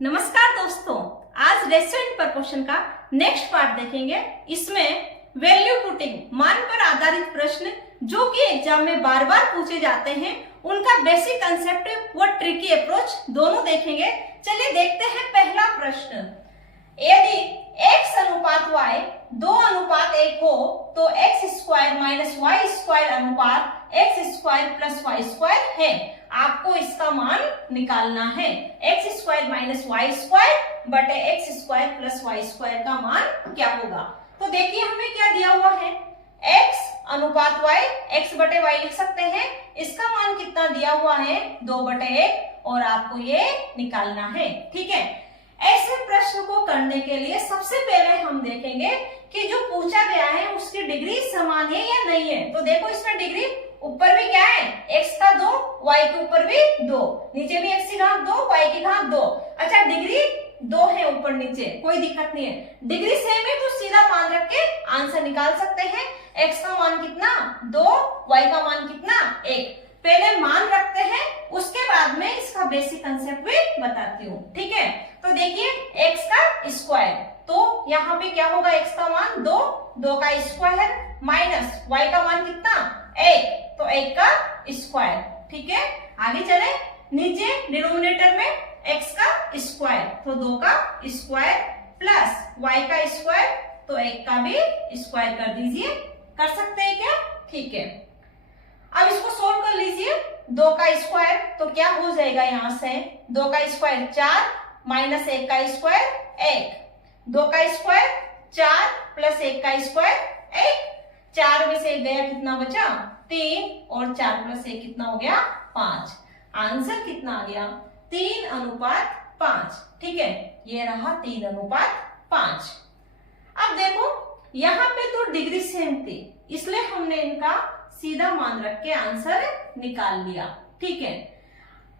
नमस्कार दोस्तों, आज रेशियो एंड प्रपोर्शन का नेक्स्ट पार्ट देखेंगे। इसमें वैल्यू पुटिंग, मान पर आधारित प्रश्न जो कि एग्जाम में बार बार पूछे जाते हैं, उनका बेसिक कंसेप्ट व ट्रिकी अप्रोच दोनों देखेंगे। चलिए देखते हैं पहला प्रश्न। यदि x अनुपात y 2:1 हो तो x square minus Y square अनुपात x square plus Y square है। आपको इसका मान निकालना है। x square minus Y square बटे x square plus Y square का मान क्या होगा। तो देखिए हमें क्या दिया हुआ है, x अनुपात y, x बटे y लिख सकते हैं। इसका मान कितना दिया हुआ है, 2/1, और आपको ये निकालना है। ठीक है, ऐसे प्रश्न को करने के लिए सबसे पहले हम देखेंगे कि जो पूछा गया है उसकी डिग्री समान है या नहीं है। तो देखो इसमें डिग्री ऊपर भी क्या है, x का 2, y के ऊपर भी 2, नीचे भी x की घात 2, y की घात 2। अच्छा, डिग्री 2 है ऊपर नीचे, कोई दिक्कत नहीं है। डिग्री सेम है तो सीधा मान रख के आंसर निकाल सकते हैं। x का मान कितना 2, y का मान कितना 1। पहले मान रखते हैं, उसके बाद में इसका बेसिक कंसेप्ट भी बताती हूँ। ठीक है, तो देखिए x का स्क्वायर, तो यहाँ पे क्या होगा, x का मान 2, 2 का स्क्वायर माइनस y का मान कितना 1, तो 1 का स्क्वायर। ठीक है, आगे चले, नीचे डिनोमिनेटर में x का स्क्वायर, तो 2 का स्क्वायर प्लस y का स्क्वायर, तो 1 का भी स्क्वायर कर दीजिए। कर सकते हैं क्या? ठीक है, अब इसको सोल्व कर लीजिए। 2 का स्क्वायर तो क्या हो जाएगा, यहां से 2 का स्क्वायर 4 माइनस 1 का स्क्वायर 1, 2 का स्क्वायर 4 प्लस 1 का स्क्वायर 1, 4 में से 1 गया, कितना बचा 3, और 4 प्लस 1 कितना हो गया 5। आंसर कितना आ गया, 3:5। ठीक है, ये रहा 3:5। अब देखो यहाँ पे तो डिग्री सेम थी, इसलिए हमने इनका सीधा मान रख के आंसर निकाल लिया। ठीक है,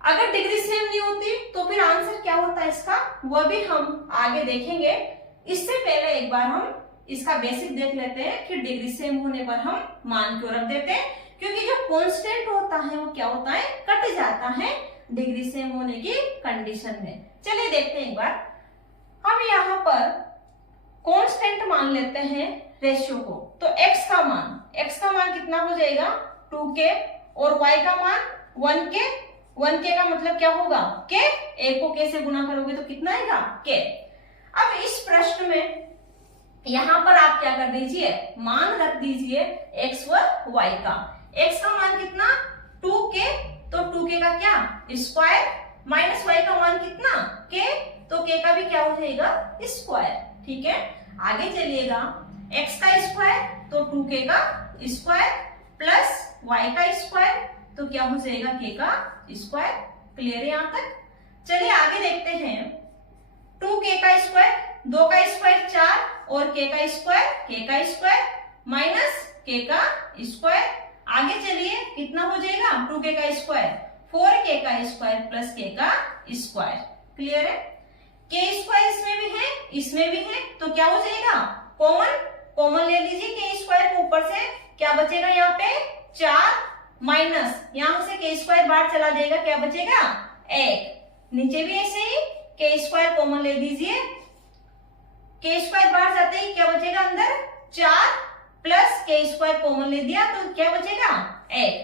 अगर डिग्री सेम नहीं होती तो फिर आंसर क्या होता है इसका, वह भी हम आगे देखेंगे। इससे पहले एक बार हम इसका बेसिक देख लेते हैं कि डिग्री सेम होने पर हम मान क्यों रख देते हैं, क्योंकि जो कांस्टेंट होता है वो क्या होता है, कट जाता है डिग्री सेम होने की कंडीशन में। चलिए देखते हैं एक बार। हम यहाँ पर कांस्टेंट मान लेते हैं रेशियो को, तो x का मान कितना हो जाएगा 2k, और y का मान 1k। 1k का मतलब क्या होगा k, a को k से गुना करोगे तो कितना आएगा k। अब इस प्रश्न में यहां पर आप क्या कर दीजिए, मान रख दीजिए x व y का। x का मान कितना 2k, तो 2k का क्या स्क्वायर, माइनस y का मान कितना k, तो k का भी क्या हो जाएगा स्क्वायर। ठीक है, आगे चलिएगा, x का स्क्वायर तो 2k का स्क्वायर प्लस y का स्क्वायर, तो क्या हो जाएगा k का स्क्वायर। क्लियर है यहाँ तक? चलिए आगे देखते हैं। 2k का स्क्वायर, 2 का स्क्वायर 4, और k का स्क्वायर माइनस k का स्क्वायर। आगे चलिए, कितना हो जाएगा 2k का स्क्वायर 4k का स्क्वायर प्लस k का स्क्वायर। क्लियर है? k स्क्वायर इसमें भी है, इसमें भी है, तो क्या हो जाएगा कॉमन ले लीजिए। k स्क्वायर को ऊपर से क्या बचेगा, यहाँ पे 4 माइनस यहाँ से k स्क्वायर बाहर चला जाएगा, क्या बचेगा 1। नीचे भी ऐसे ही k स्क्वायर कॉमन ले दीजिए, k स्क्वायर बाहर जाते ही क्या बचेगा अंदर 4 प्लस k स्क्वायर कॉमन ले दिया, तो क्या बचेगा 1।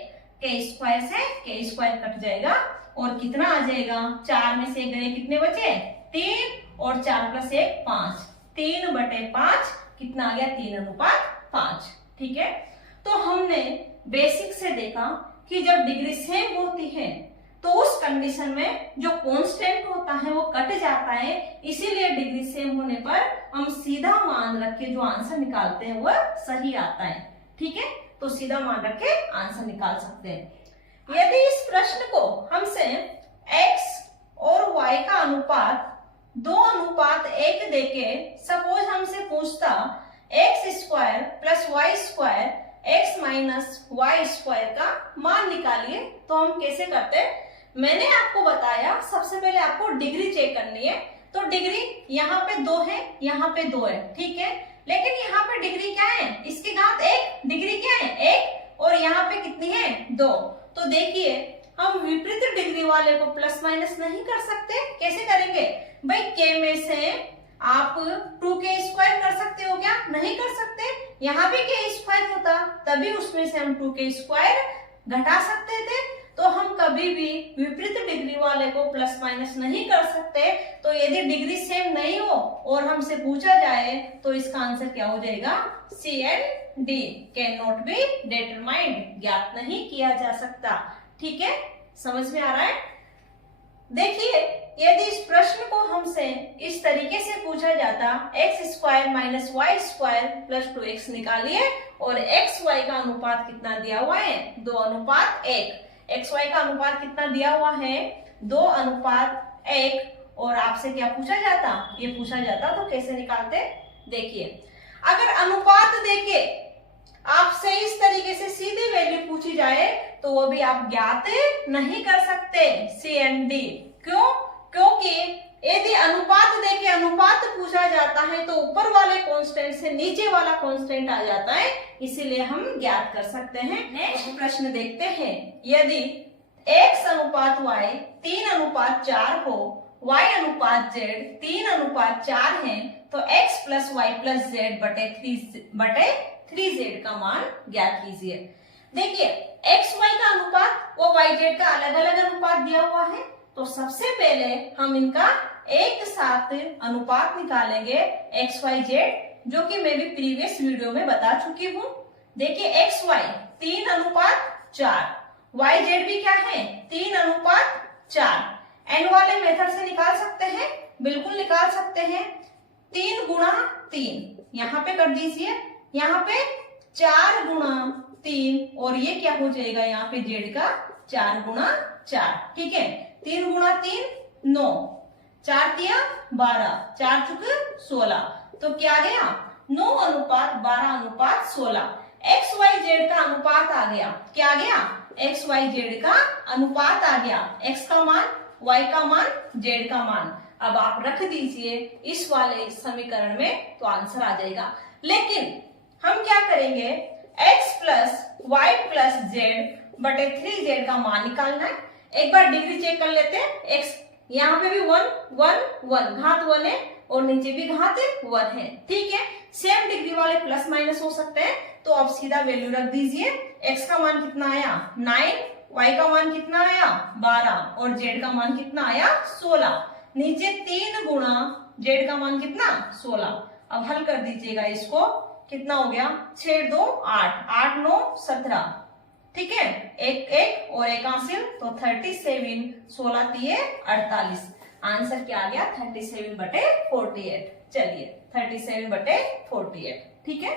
k स्क्वायर से k स्क्वायर कट जाएगा, और कितना आ जाएगा, 4 में से गए कितने बचे 3, और 4 प्लस 1 5, 3/5 कितना आ गया 3:5। ठीक है, तो हमने बेसिक से देखा कि जब डिग्री सेम होती है तो उस कंडीशन में जो कांस्टेंट होता है वो कट जाता है, इसीलिए डिग्री सेम होने पर हम सीधा मान रख के जो आंसर निकालते हैं वह सही आता है। ठीक है, तो सीधा मान रख के आंसर निकाल सकते हैं। यदि इस प्रश्न को हमसे x और y का अनुपात 2:1 देके सपोज हमसे पूछता x square plus Y square x minus Y square का मान निकालिए, तो हम कैसे करते हैं। मैंने आपको बताया सबसे पहले आपको डिग्री चेक करनी है, तो डिग्री यहाँ पे 2 है, यहाँ पे 2 है। ठीक है, लेकिन यहाँ पे डिग्री क्या है, इसकी घात 1, डिग्री क्या है 1, और यहाँ पे कितनी है 2। तो देखिए हम विपरीत डिग्री वाले को प्लस माइनस नहीं कर सकते? कैसे करेंगे भाई? के में से आप 2k² कर सकते हो क्या? नहीं कर सकते। यहाँ भी k² होता, तभी उसमें से हम 2k² घटा सकते थे। तो हम कभी भी विपरीत डिग्री वाले को प्लस माइनस नहीं कर सकते। तो यदि डिग्री सेम नहीं हो और हमसे पूछा जाए तो इसका आंसर क्या हो जाएगा? C and D, can not be determined, ज्ञात नहीं किया जा सकता। ठीक है, समझ में आ रहा है? देखिए, यदि इस प्रश्न को हमसे इस तरीके से पूछा जाता, x² minus y² plus 2x निकालिए, और x y का अनुपात कितना दिया हुआ है? 2:1। x y का अनुपात कितना दिया हुआ है? 2:1। और आपसे क्या पूछा जाता? ये पूछा जाता तो कैसे निकालते? देखिए, अगर अनुपात देके आपसे इस तरीके से सीधी वैल्यू पूछी जाए तो वो भी आप ज्ञात नहीं कर सकते, सी एंड डी। क्यों? क्योंकि यदि अनुपात देके अनुपात पूछा जाता है तो ऊपर वाले कांस्टेंट से नीचे वाला कांस्टेंट आ जाता है, इसीलिए हम ज्ञात कर सकते हैं। नेक्स्ट प्रश्न देखते हैं। यदि x अनुपात y 3:4 हो, y अनुपात z 3:4 है, तो x plus y plus z बटे 3z का मान ज्ञात कीजिए। देखिए, x y का अनुपात वो y z का अलग अलग अनुपात दिया हुआ है, तो सबसे पहले हम इनका एक साथ अनुपात निकालेंगे x y z, जो कि मैं भी प्रीवियस वीडियो में बता चुकी हूँ। देखिए, x y 3:4, y z भी क्या है? 3:4। एन वाले मेथड से निकाल सकते हैं? बिल्कुल निकाल सकते हैं। 3 गुणा 3 यहाँ पे कर दीजिए, यहाँ पे 4 गुणा 3, और ये क्या हो जाएगा? यहाँ पे z का 4 गुणा 4। ठीक है, 3 गुणा 3 9, 4 तिया 12, 4 चुके 16, तो क्या गया? 9:12:16। एक्स वाई जेड का अनुपात आ गया। क्या गया? एक्स वाई जेड का अनुपात आ गया। एक्स का मान, वाई का मान, जेड का मान। अब आप रख दीजिए इस वाले समीकरण में, तो आंसर आ जाएगा। लेकिन हम क्या करेंगे? x plus y plus z बटे 3z का मान निकालना है। एक बार डिग्री चेक कर लेते हैं। x यहाँ पे भी 1 1 1 घात 1 है, और नीचे भी घात 1 है। ठीक है, सेम डिग्री वाले प्लस माइनस हो सकते हैं, तो आप सीधा वैल्यू रख दीजिए। x का मान कितना आया? 9, y का मान कितना आया? 12, और z का मान कितना आया? 16। नीचे 3 गुणा z का मान कितना? 16। अब हल कर दीजिएगा इसको, कितना हो गया? 6 2 8, 8 9 17। ठीक है, एक एक और एक हासिल, तो 37, 16 तिये 48। आंसर क्या आ गया? 37 बटे 48। चलिए, 37 बटे 48। ठीक है,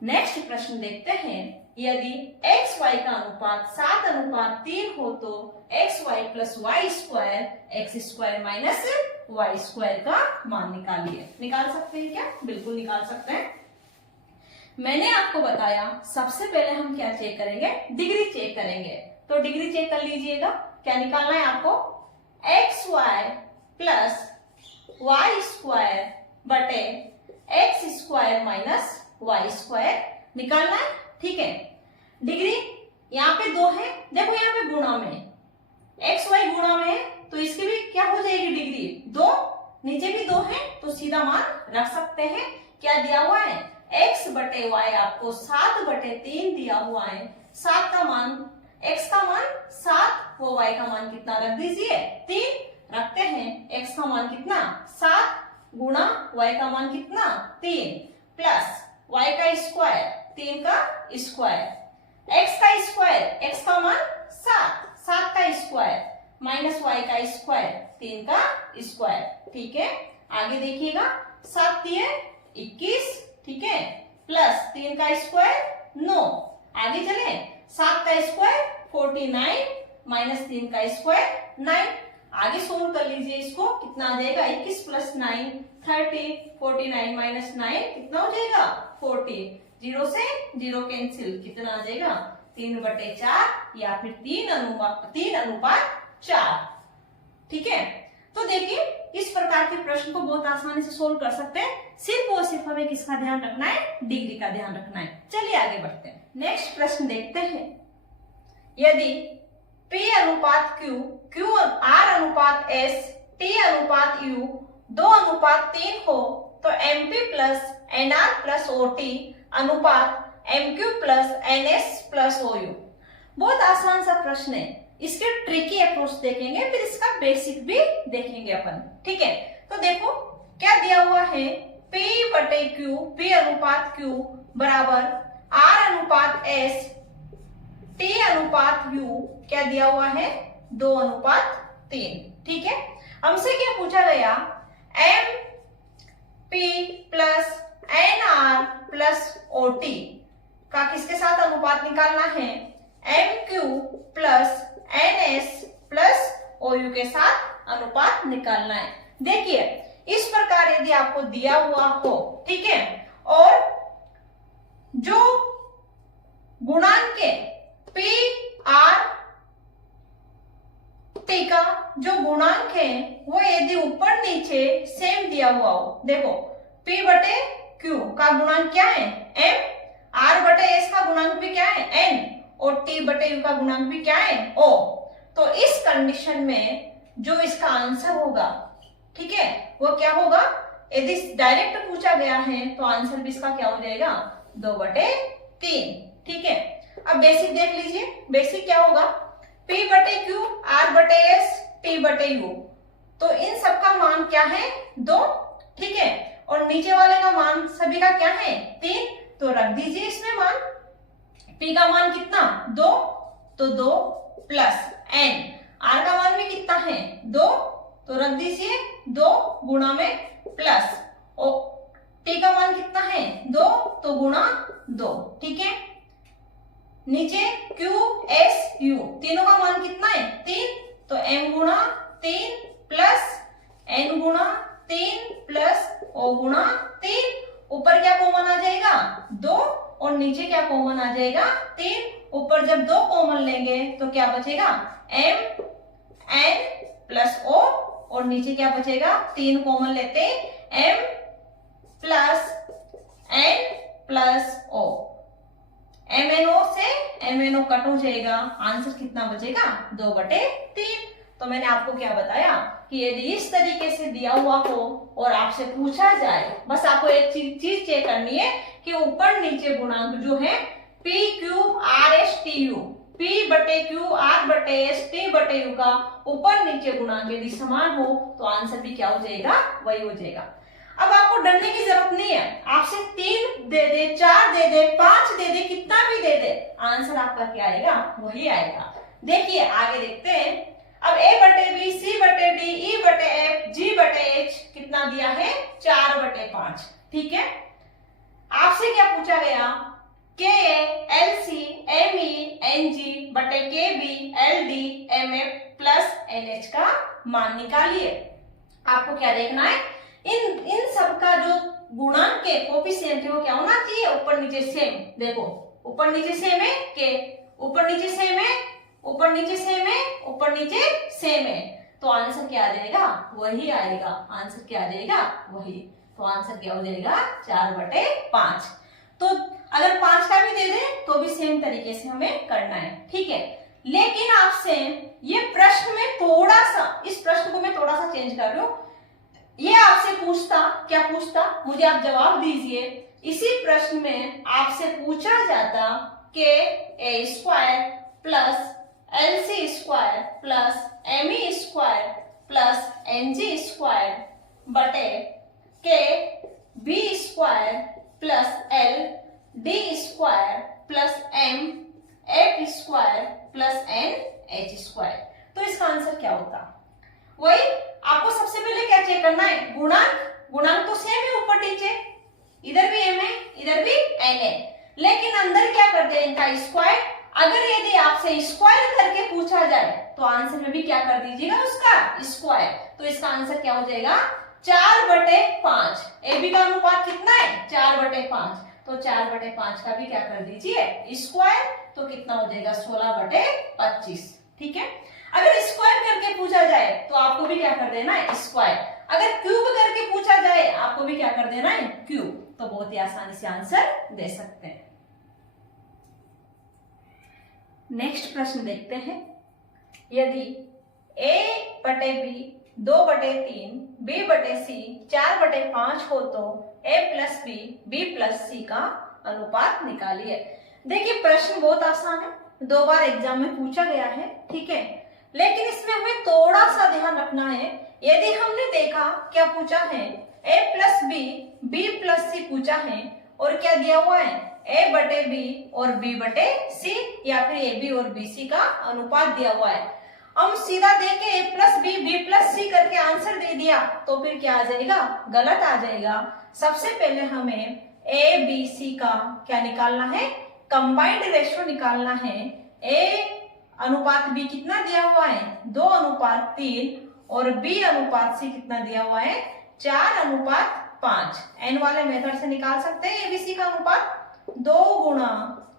नेक्स्ट प्रश्न देखते हैं। यदि x y का अनुपात 7:3 हो, तो x y plus Y square x square minus Y square का मान निकालिए। निकाल सकते हैं क्या? बिल्कुल निकाल सकते हैं। मैंने आपको बताया, सबसे पहले हम क्या चेक करेंगे? डिग्री चेक करेंगे। तो डिग्री चेक कर लीजिएगा। क्या निकालना है आपको? X Y plus Y square बटे X square minus Y square निकालना है। ठीक है, डिग्री यहाँ पे 2 है, देखो यहाँ पे गुणा में, एक्स वाई गुणा में है, तो इसकी भी क्या हो जाएगी? डिग्री 2, नीचे भी 2 है, तो सीधा मान रख सकते हैं। क्या दिया हुआ है? x बटे वाई आपको 7/3 दिया हुआ है। 7 का मान, x का मान 7, वो y का मान कितना रख दीजिए? 3 रखते हैं। x का मान कितना? 7 गुणा y का मान कितना? 3 प्लस y का स्क्वायर 3 का स्क्वायर, x का स्क्वायर, x का मान 7, 7 का स्क्वायर माइनस y का स्क्वायर 3 का स्क्वायर। ठीक है, आगे देखिएगा, 7 तिये 21। ठीक है, प्लस 3 का स्क्वायर 9। आगे चले, 7 का स्क्वायर 49 माइनस 3 का स्क्वायर 9। आगे सोल्व कर लीजिए इसको, कितना आ जाएगा? 21 प्लस 9 30, 49 माइनस 9 कितना हो जाएगा? 40। 0 से 0 कैंसिल, कितना आ जाएगा? 3/4 या फिर 3:4। ठीक है, तो देखिए इस प्रकार के प्रश्न को बहुत आसानी से सोल्व कर सकते हैं। सिर्फ और सिर्फ हमें किसका ध्यान रखना है? डिग्री का ध्यान रखना है। चलिए आगे बढ़ते हैं। नेक्स्ट प्रश्न देखते हैं। यदि P अनुपात Q, Q R अनुपात S, T अनुपात U 2:3 हो तो MP plus NR plus OT अनुपात MQ plus NS plus OU। बहुत आसान सा प्रश्न है, इसके ट्रिकी अप्रोच देखेंगे, फिर इसका बेसिक भी देखेंगे अपन। ठीक है, तो देखो क्या दिया हुआ है, P बटे Q, P अनुपात Q बराबर R अनुपात S, T अनुपात U क्या दिया हुआ है 2:3। ठीक है, हमसे क्या पूछा गया, MP plus NR plus OT का किसके साथ अनुपात निकालना है, MQ plus NS plus OU के साथ अनुपात निकालना है। देखिए इस प्रकार यदि आपको दिया हुआ हो, ठीक है, और जो गुणांक के P R T का जो गुणांक है वो यदि ऊपर नीचे सेम दिया हुआ हो, देखो P बटे Q का गुणांक क्या है M, R बटे S का गुणांक भी क्या है N, और T बटे U का गुणांक भी क्या है O, तो इस कंडीशन में जो इसका आंसर होगा, ठीक है, वो क्या होगा, यदि डायरेक्ट पूछा गया है तो आंसर भी इसका क्या हो जाएगा 2/3। ठीक है, अब बेसिक देख लीजिए, बेसिक क्या होगा, P बटे Q, R बटे S, T बटे U, तो इन सब का मान क्या है 2। ठीक है, और नीचे वाले का मान सभी का क्या है 3, तो रख दीजिए इसमें मान, P का मान कितना 2, तो 2 प्लस N, R का मान भी कितना है 2, तो रख दीजिए 2 गुणा में प्लस, और T का मान कितना है 2, तो गुणा 2। ठीक है, नीचे Q S U तीनों का मान कितना है 3, तो M गुणा 3 प्लस N गुणा 3 प्लस O गुणा 3, ऊपर क्या कॉमन आ जाएगा 2, और नीचे क्या कॉमन आ जाएगा 3, ऊपर जब 2 कॉमन लेंगे तो क्या बचेगा M N प्लस O, और नीचे क्या बचेगा 3 कॉमन लेते M plus N plus O, MNO से MNO कट हो जाएगा, आंसर कितना बचेगा 2/3। तो मैंने आपको क्या बताया कि यदि इस तरीके से दिया हुआ हो और आपसे पूछा जाए, बस आपको एक चीज चेक करनी है कि ऊपर नीचे गुणांक जो है P Q R S T U, P बटे Q R बटे S T बटे U का ऊपर नीचे गुणांक यदि समान हो तो आंसर भी क्या हो जाएगा, वही हो जाएगा। अब आपको डरने की जरूरत नहीं है, आपसे 3 दे दे, 4 दे दे, 5 दे दे, कितना भी दे दे, आंसर आपका क्या आएगा, वही आएगा। देखिए आगे देखते हैं, अब A बटे B, C बटे D, E बटे F, G बटे H कितना दिया है 4/5। ठीक है, आपसे क्या पूछा गया, K L C M E N G बटे K B L D M F plus NH का मान निकालिए। आपको क्या देखना है, इन सब का जो गुणांक के कोफिशिएंट है वो क्या होना चाहिए, ऊपर नीचे सेम। देखो ऊपर नीचे सेम है, के ऊपर नीचे सेम है, ऊपर नीचे सेम है, ऊपर नीचे सेम है, तो आंसर क्या आ जाएगा, वही आएगा। आंसर क्या आ जाएगा, वही। तो आंसर क्या हो जाएगा 4/5। तो अगर 5 का भी दे दे तो भी सेम तरीके से हमें करना है। ठीक है, लेकिन आपसे ये प्रश्न में थोड़ा सा, इस प्रश्न को मैं थोड़ा सा चेंज कर रही हूँ, ये आपसे पूछता, क्या पूछता, मुझे आप जवाब दीजिए। इसी प्रश्न में आपसे पूछा जाता कि A² plus LC² plus ME² plus NG² बटे KB² plus LD² plus MF² plus NH²। तो इसका आंसर क्या होता, वही आपको सबसे पहले क्या चेक करना है, गुणांक तो सेम है ऊपर नीचे, इधर भी M है इधर भी N है, लेकिन अंदर क्या करते हैं इनका स्क्वायर। अगर यदि आपसे स्क्वायर करके पूछा जाए तो आंसर में भी क्या कर दीजिएगा उसका स्क्वायर। तो इसका आंसर क्या हो जाएगा 4/5। AB का अनुपात कितना है 4/5, तो 4/5 का भी क्या कर दीजिए स्क्वायर, तो कितना हो जाएगा 16/25। ठीक है, अगर स्क्वायर करके पूछा जाए तो आपको भी क्या कर देना है स्क्वायर, अगर क्यूब करके पूछा जाए आपको भी क्या कर देना है क्यूब। तो बहुत ही आसानी से आंसर दे सकते हैं। नेक्स्ट प्रश्न देखते हैं, यदि a बटे b 2/3, b बटे c 4/5 हो तो a plus b b plus c का अनुपात निकालिए। देखिए प्रश्न बहुत आसान है, 2 बार एग्जाम में पूछा गया है, ठीक है, लेकिन इसमें हमें थोड़ा सा ध्यान रखना है। यदि हमने देखा क्या पूछा है, a plus b b plus c पूछा है और क्या दिया हुआ है, a बटे b और b बटे c या फिर a b और b c का अनुपात दिया हुआ है। हम सीधा देके a plus b b plus c करके आंसर दे दिया तो फिर क्या आ जाएगा, गलत आ जाएगा। सबसे पहले हमें a b c का क्या निकालना है, कंबाइंड रेशियो निकालना है। a अनुपात b कितना दिया हुआ है, 2:3 और b अनुपात c कितना दिया हुआ है, 4:5। n वाले मेथड से निकाल सकते हैं abc का अनुपात 2 गुणा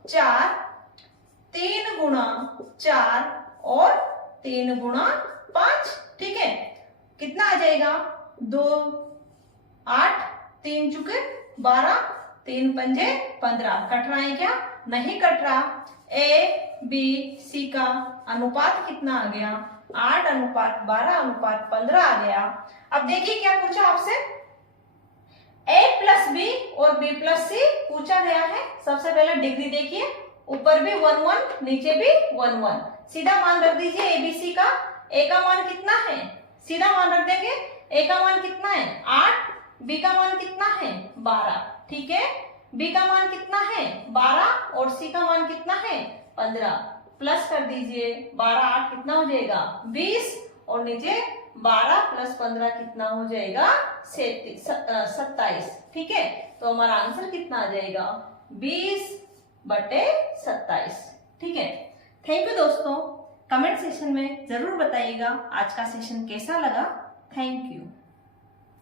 4, 3 गुणा 4 और 3 गुणा 5, ठीक है। कितना आ जाएगा, 2 8 3 चुके 12, 3 पंजे 15। कट रहा है क्या, नहीं कट रहा। a b c का अनुपात कितना आ गया, 8:12:15 आ गया। अब देखिए क्या पूछा आपसे, a प्लस बी और b प्लस सी पूछा गया है। सबसे पहले डिग्री देखिए, ऊपर भी 1 1 नीचे भी 1 1, सीधा मान रख दीजिए abc का। a का मान कितना है, सीधा मान रख देंगे, a का मान कितना है 8, b का मान कितना है 12, ठीक है। b का मान कितना है 12 और c का मान कितना है 15। प्लस कर दीजिए, 12 8 कितना हो जाएगा 20 और नीचे 12 प्लस 15 कितना हो जाएगा 27, ठीक है। तो हमारा आंसर कितना आ जाएगा 20/27, ठीक है। थैंक यू दोस्तों, कमेंट सेशन में जरूर बताइएगा आज का सेशन कैसा लगा। Thank you.